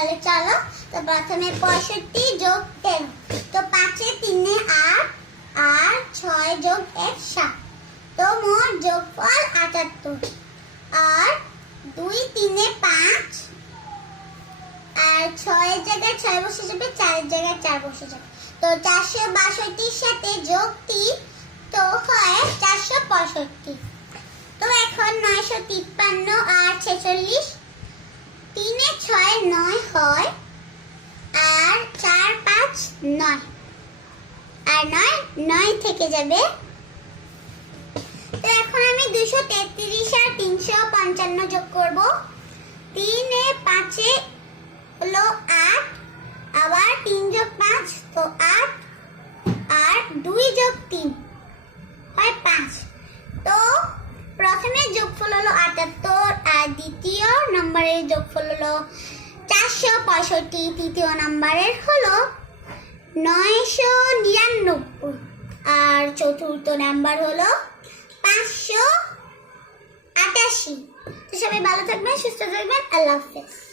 তাহলে চলো, তো প্রথমে পঁয়ষট্টি যোগ তেরো তো পাঁচে তিনে আট, আর ছয় যোগ এক সাত, তো মোট যোগফল আটাত্তর, আর দুই তিনে পাঁচ, আর ছয়ের জায়গায় ছয় বসে যাবে, চারের জায়গায় চার বসে যাবে, তো চারশো বাষট্টির সাথে যোগ তিন, তো হয় চারশো পঁয়ষট্টি, তো এখন নয়শো তিপ্পান্ন আর ছেচল্লিশ, তিনে ছয় নয় হয় আর চার পাঁচ নয়। আর নয় নয় থেকে যাবে। তো এখন আমি দুশো তেত্রিশ আর তিনশো পঞ্চান্ন যোগ করব। তিনে পাঁচে হলো আট, আবার তিন যোগ পাঁচ তো আট, আর দুই যোগ তিন হয় পাঁচ। তো প্রথমের যোগফল হলো আটাত্তর, আর দ্বিতীয় নম্বরের যোগফল হলো চারশো পঁয়ষট্টি, তৃতীয় নম্বরের হলো নয়শো নিরানব্বই। আর চতুর্থ নাম্বার হলো পাঁচশো আটাশি। তো সবাই ভালো থাকবেন, সুস্থ থাকবেন, আল্লাহ হাফেজ।